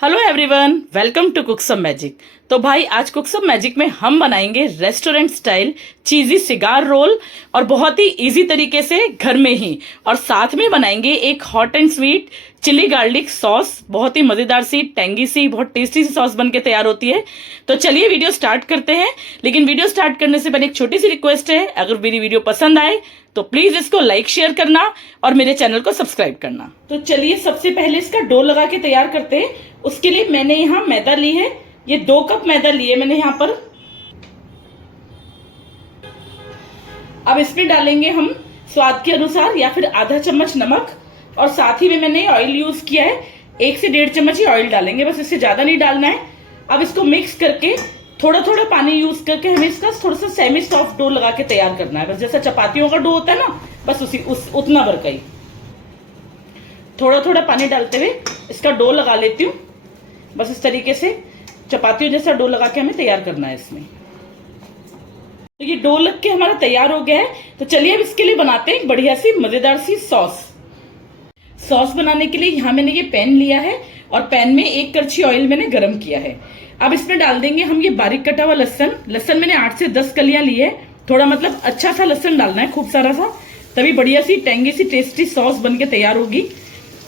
Hello everyone, welcome to cook some magic. तो भाई आज कुक सम मैजिक में हम बनाएंगे restaurant style cheesy cigar roll और बहुत ही इजी तरीके से घर में ही। और साथ में बनाएंगे एक hot and sweet chilli garlic sauce, बहुत ही मज़ेदार सी टैंगी सी बहुत टेस्टी सी सॉस बन के तैयार होती है। तो चलिए वीडियो स्टार्ट करते हैं। लेकिन वीडियो स्टार्ट करने से पहले एक छोटी सी रिक्वेस्ट है, अगर मेरी वीडियो पसंद आए तो प्लीज इसको लाइक शेयर करना और मेरे चैनल को सब्सक्राइब करना। तो चलिए सबसे पहले इसका डो लगा के तैयार करते हैं। उसके लिए मैंने यहाँ मैदा ली है, ये 2 कप मैदा लिए मैंने यहाँ पर। अब इसमें डालेंगे हम स्वाद के अनुसार या फिर आधा चम्मच नमक, और साथ ही में मैंने ऑयल यूज किया है, 1 से 1.5 चम्मच ही ऑयल डालेंगे, बस इससे ज्यादा नहीं डालना है। अब इसको मिक्स करके थोड़ा थोड़ा पानी यूज करके हमें इसका थोड़ा सा सेमी सॉफ्ट डो लगा के तैयार करना है। बस जैसा चपातियों का डो होता है ना, बस उतना भर का ही थोड़ा थोड़ा पानी डालते हुए इसका डो लगा लेती हूँ। बस इस तरीके से चपातियों जैसा डो लगा के हमें तैयार करना है इसमें। तो ये डो लग के हमारा तैयार हो गया है। तो चलिए अब इसके लिए बनाते हैं एक बढ़िया सी मजेदार सी सॉस बनाने के लिए यहाँ मैंने ये पैन लिया है और पैन में 1 कड़छी ऑयल मैंने गरम किया है। अब इसमें डाल देंगे हम ये बारीक कटा हुआ लहसुन मैंने 8 से 10 कलियां ली है। थोड़ा मतलब अच्छा सा लहसुन डालना है, खूब सारा सा, तभी बढ़िया सी टैंगी सी टेस्टी सॉस बन के तैयार होगी।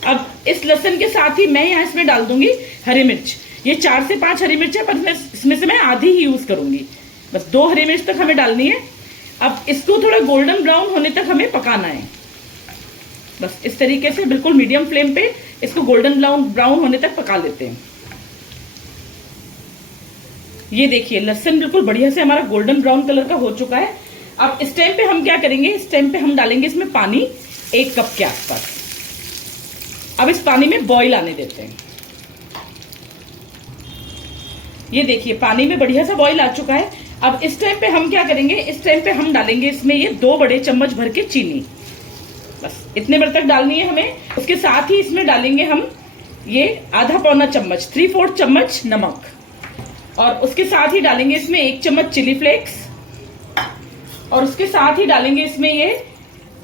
अब इस लहसुन के साथ ही मैं यहाँ इसमें डाल दूंगी हरी मिर्च। ये 4 से 5 हरी मिर्च है, पर इसमें से मैं आधी ही यूज करूंगी, बस 2 हरी मिर्च तक हमें डालनी है। अब इसको थोड़ा गोल्डन ब्राउन होने तक हमें पकाना है। बस इस तरीके से बिल्कुल मीडियम फ्लेम पे इसको गोल्डन ब्राउन होने तक पका लेते हैं। ये देखिए लहसुन बिल्कुल बढ़िया से हमारा गोल्डन ब्राउन कलर का हो चुका है। अब इस टाइम पे हम क्या करेंगे, इस टाइम पे हम डालेंगे इसमें पानी 1 कप के आसपास। अब इस पानी में बॉईल आने देते हैं। ये देखिए पानी में बढ़िया सा बॉईल आ चुका है। अब इस टाइम पे हम क्या करेंगे, इस टाइम पे हम डालेंगे इसमें ये 2 बड़े चम्मच भर के चीनी, बस इतने भर तक डालनी है हमें। उसके साथ ही इसमें डालेंगे हम ये आधा पौना चम्मच 3/4 चम्मच नमक, और उसके साथ ही डालेंगे इसमें 1 चम्मच चिली फ्लेक्स, और उसके साथ ही डालेंगे इसमें ये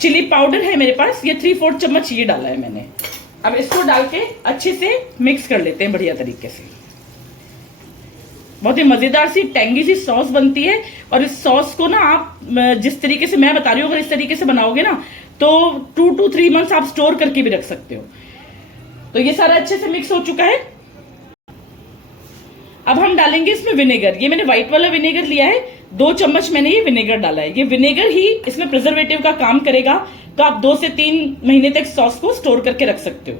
चिली पाउडर है मेरे पास, ये 3/4 चम्मच ये डाला है मैंने। अब इसको डाल के अच्छे से मिक्स कर लेते हैं बढ़िया तरीके से। बहुत ही मजेदार सी टैंगी सी सॉस बनती है। और इस सॉस को ना आप जिस तरीके से मैं बता रही हूँ, अगर इस तरीके से बनाओगे ना तो 2 to 3 मंथ्स आप स्टोर करके भी रख सकते हो। तो ये सारा अच्छे से मिक्स हो चुका है। अब हम डालेंगे इसमें विनेगर। ये मैंने व्हाइट वाला विनेगर लिया है, 2 चम्मच मैंने ये विनेगर डाला है। ये विनेगर ही इसमें प्रिजर्वेटिव का काम करेगा, तो आप 2 से 3 महीने तक सॉस को स्टोर करके रख सकते हो।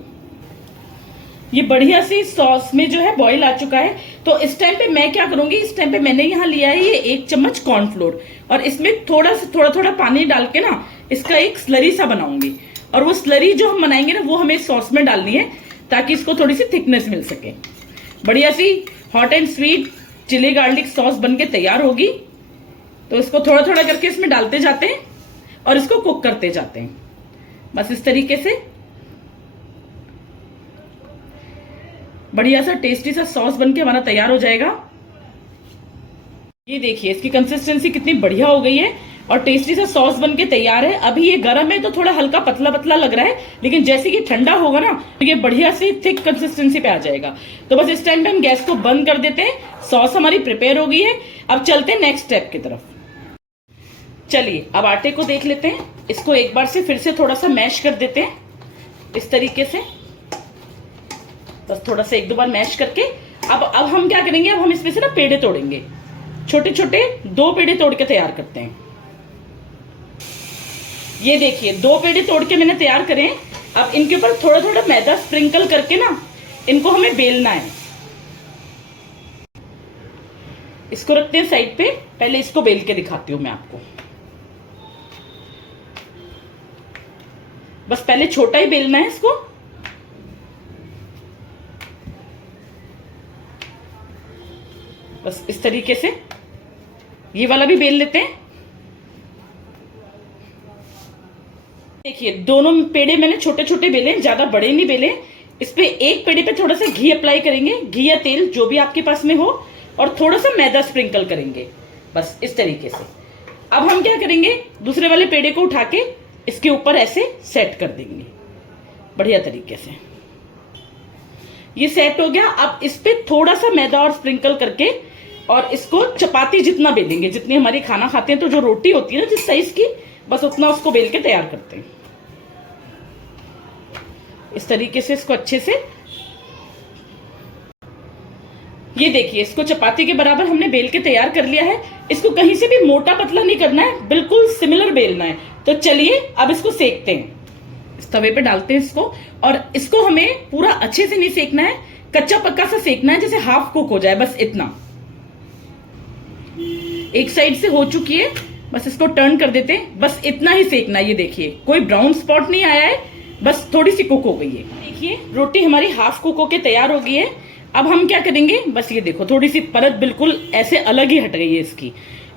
ये बढ़िया सी सॉस में जो है बॉईल आ चुका है। तो इस टाइम पे मैं क्या करूंगी, इस टाइम पे मैंने यहाँ लिया है ये 1 चम्मच कॉर्नफ्लोर, और इसमें थोड़ा पानी डाल के ना इसका एक स्लरी सा बनाऊंगी। और वो स्लरी जो हम बनाएंगे ना वो हमें सॉस में डालनी है, ताकि इसको थोड़ी सी थिकनेस मिल सके। बढ़िया सी hot and sweet chilli garlic sauce बन के तैयार होगी। तो इसको थोड़ा थोड़ा करके इसमें डालते जाते हैं और इसको कुक करते जाते हैं, बस इस तरीके से बढ़िया सा टेस्टी सा सॉस बन के हमारा तैयार हो जाएगा। ये देखिए इसकी कंसिस्टेंसी कितनी बढ़िया हो गई है और टेस्टी सा सॉस बन के तैयार है। अभी ये गर्म है तो थोड़ा हल्का पतला पतला लग रहा है, लेकिन जैसे कि ठंडा होगा ना तो ये बढ़िया सी थिक कंसिस्टेंसी पे आ जाएगा। तो बस इस टाइम पे हम गैस को बंद कर देते हैं। सॉस हमारी प्रिपेयर हो गई है। अब चलते हैं नेक्स्ट स्टेप की तरफ। चलिए अब आटे को देख लेते हैं। इसको एक बार से फिर से थोड़ा सा मैश कर देते हैं इस तरीके से, बस थोड़ा सा 1-2 बार मैश करके। अब हम क्या करेंगे, अब हम इसमें से ना पेड़े तोड़ेंगे, छोटे छोटे 2 पेड़े तोड़ के तैयार करते हैं। ये देखिए 2 पेड़े तोड़ के मैंने तैयार करे। अब इनके ऊपर थोड़ा थोड़ा मैदा स्प्रिंकल करके ना इनको हमें बेलना है। इसको रखते हैं साइड पे, पहले इसको बेल के दिखाती हूं मैं आपको। बस पहले छोटा ही बेलना है इसको। बस इस तरीके से ये वाला भी बेल लेते हैं। देखिए दोनों पेड़े मैंने छोटे छोटे बेले, ज्यादा बड़े नहीं बेले। इस पे एक पेड़े पे थोड़ा सा घी अप्लाई करेंगे, घी या तेल जो भी आपके पास में हो, और थोड़ा सा मैदा स्प्रिंकल करेंगे, बस इस तरीके से। अब हम क्या करेंगे, दूसरे वाले पेड़े को उठा के इसके ऊपर ऐसे सेट कर देंगे बढ़िया तरीके से। ये सेट हो गया। अब इस पे थोड़ा सा मैदा और स्प्रिंकल करके और इसको चपाती जितना बेलेंगे, जितनी हमारी खाना खाते हैं तो जो रोटी होती है ना जिस साइज की, बस उतना उसको बेल के तैयार करते हैं। इस तरीके से इसको अच्छे से, ये देखिए इसको चपाती के बराबर हमने बेल के तैयार कर लिया है। इसको कहीं से भी मोटा पतला नहीं करना है, बिल्कुल सिमिलर बेलना है। तो चलिए अब इसको सेकते हैं। इस तवे पे डालते हैं इसको, और इसको हमें पूरा अच्छे से नहीं सेकना है, कच्चा पक्का सा सेकना है, जैसे हाफ कुक हो जाए, बस इतना। एक साइड से हो चुकी है, बस इसको टर्न कर देते हैं, बस इतना ही सेकना है। ये देखिए कोई ब्राउन स्पॉट नहीं आया है, बस थोड़ी सी कुक हो गई है। देखिए रोटी हमारी हाफ कुक होके तैयार हो गई है। अब हम क्या करेंगे, बस ये देखो थोड़ी सी परत बिल्कुल ऐसे अलग ही हट गई है इसकी।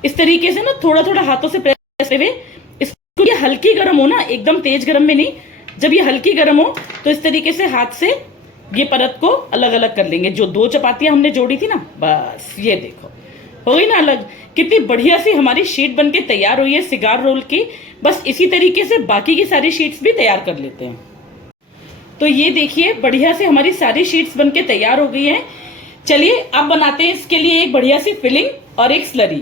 इस तरीके से ना थोड़ा थोड़ा हाथों से प्रेस करते हुए इसको, ये हल्की गर्म हो ना, एकदम तेज गर्म में नहीं, जब ये हल्की गर्म हो तो इस तरीके से हाथ से ये परत को अलग अलग कर लेंगे। जो 2 चपातियां हमने जोड़ी थी ना, बस ये देखो हो गई ना अलग। कितनी बढ़िया सी हमारी शीट बनके तैयार हुई है सिगार रोल की। बस इसी तरीके से बाकी की सारी शीट्स भी तैयार कर लेते हैं। तो ये देखिए बढ़िया से हमारी सारी शीट्स बनके तैयार हो गई हैं। चलिए अब बनाते हैं इसके लिए एक बढ़िया सी फिलिंग और एक स्लरी।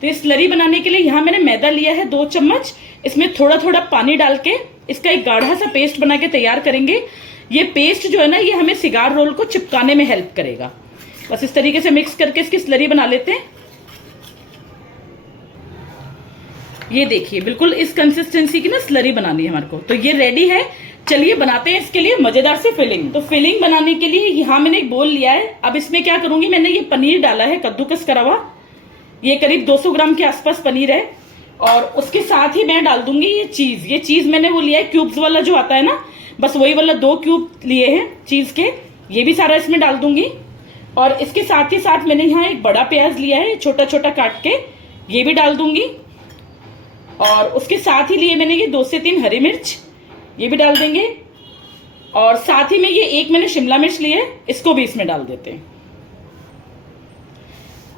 तो इस स्लरी बनाने के लिए यहाँ मैंने मैदा लिया है 2 चम्मच। इसमें थोड़ा थोड़ा पानी डाल के इसका एक गाढ़ा सा पेस्ट बना के तैयार करेंगे। ये पेस्ट जो है ना, ये हमें सिगार रोल को चिपकाने में हेल्प करेगा। बस इस तरीके से मिक्स करके इसकी स्लरी बना लेते हैं। ये देखिए बिल्कुल इस कंसिस्टेंसी की ना स्लरी बनानी है हमारे को। तो ये रेडी है, चलिए बनाते हैं इसके लिए मजेदार से फिलिंग। तो फिलिंग बनाने के लिए यहाँ मैंने एक बोल लिया है। अब इसमें क्या करूंगी, मैंने ये पनीर डाला है कद्दूकस करा हुआ, ये करीब 200 ग्राम के आसपास पनीर है। और उसके साथ ही मैं डाल दूंगी ये चीज। ये चीज मैंने वो लिया है क्यूब्स वाला जो आता है ना, बस वही वाला 2 क्यूब लिए हैं चीज के, ये भी सारा इसमें डाल दूंगी। और इसके साथ ही साथ मैंने यहाँ एक बड़ा प्याज लिया है छोटा छोटा काट के, ये भी डाल दूंगी। और उसके साथ ही लिए मैंने ये 2 से 3 हरी मिर्च, ये भी डाल देंगे। और साथ ही में ये एक मैंने शिमला मिर्च ली है, इसको भी इसमें डाल देते हैं।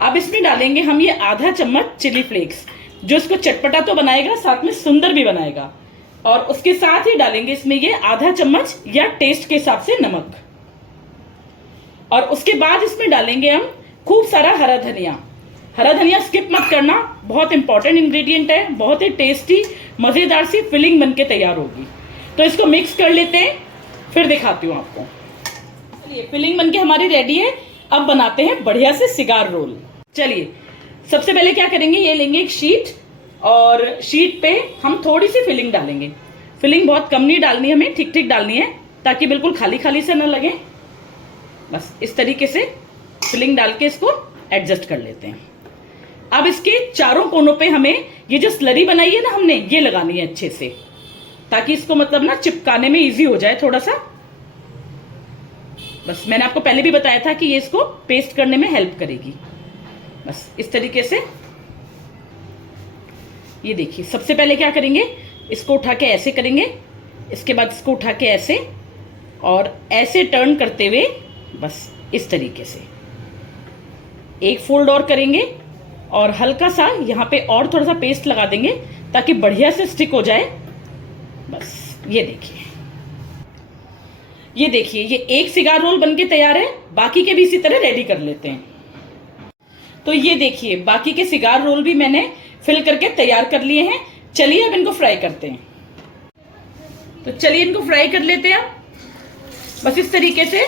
अब इसमें डालेंगे हम ये आधा चम्मच चिली फ्लेक्स, जो इसको चटपटा तो बनाएगा, साथ में सुंदर भी बनाएगा। और उसके साथ ही डालेंगे इसमें ये आधा चम्मच या टेस्ट के हिसाब से नमक। और उसके बाद इसमें डालेंगे हम खूब सारा हरा धनिया। हरा धनिया स्किप मत करना, बहुत इंपॉर्टेंट इंग्रेडिएंट है, बहुत ही टेस्टी मजेदार सी फिलिंग बनके तैयार होगी। तो इसको मिक्स कर लेते हैं, फिर दिखाती हूँ आपको। चलिए फिलिंग बनके हमारी रेडी है। अब बनाते हैं बढ़िया से सिगार रोल। चलिए सबसे पहले क्या करेंगे, ये लेंगे एक शीट, और शीट पे हम थोड़ी सी फिलिंग डालेंगे। फिलिंग बहुत कम नहीं डालनी, हमें ठीक ठीक डालनी है, ताकि बिल्कुल खाली खाली से न लगे। बस इस तरीके से फिलिंग डाल के इसको एडजस्ट कर लेते हैं। अब इसके चारों कोनों पे हमें ये जो स्लरी बनाई है ना हमने, ये लगानी है अच्छे से, ताकि इसको मतलब ना चिपकाने में इजी हो जाए थोड़ा सा। बस मैंने आपको पहले भी बताया था कि ये इसको पेस्ट करने में हेल्प करेगी। बस इस तरीके से ये देखिए, सबसे पहले क्या करेंगे, इसको उठा के ऐसे करेंगे, इसके बाद इसको उठा के ऐसे और ऐसे टर्न करते हुए बस इस तरीके से एक फोल्ड और करेंगे, और हल्का सा यहाँ पे और थोड़ा सा पेस्ट लगा देंगे ताकि बढ़िया से स्टिक हो जाए। बस ये देखिए, ये देखिए, ये एक सिगार रोल बनके तैयार है। बाकी के भी इसी तरह रेडी कर लेते हैं। तो ये देखिए बाकी के सिगार रोल भी मैंने फिल करके तैयार कर लिए हैं। चलिए अब इनको फ्राई करते हैं। तो चलिए इनको फ्राई कर लेते हैं। बस इस तरीके से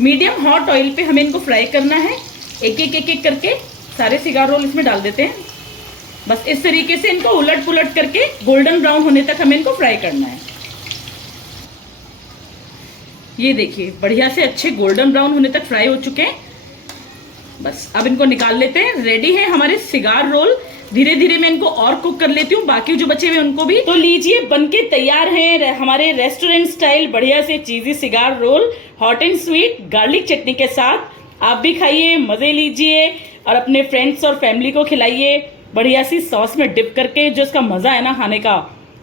मीडियम हॉट ऑयल पे हमें इनको फ्राई करना है। एक एक करके सारे सिगार रोल इसमें डाल देते हैं। बस इस तरीके से इनको उलट पुलट करके गोल्डन ब्राउन होने तक हमें इनको फ्राई करना है। ये देखिए बढ़िया से अच्छे गोल्डन ब्राउन होने तक फ्राई हो चुके हैं। बस अब इनको निकाल लेते हैं। रेडी है हमारे सिगार रोल। धीरे धीरे मैं इनको और कुक कर लेती हूँ, बाकी जो बचे हुए उनको भी। तो लीजिए बनके तैयार हैं हमारे रेस्टोरेंट स्टाइल बढ़िया से cheesy cigar roll, hot and sweet garlic chutney के साथ। आप भी खाइए, मजे लीजिए और अपने फ्रेंड्स और फैमिली को खिलाइए बढ़िया सी सॉस में डिप करके। जो इसका मजा है ना खाने का,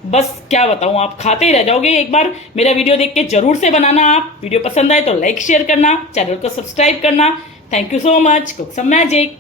बस क्या बताऊं, आप खाते ही रह जाओगे। एक बार मेरा वीडियो देख के जरूर से बनाना। आप वीडियो पसंद आए तो लाइक शेयर करना, चैनल को सब्सक्राइब करना। Thank you so much. Cook some magic.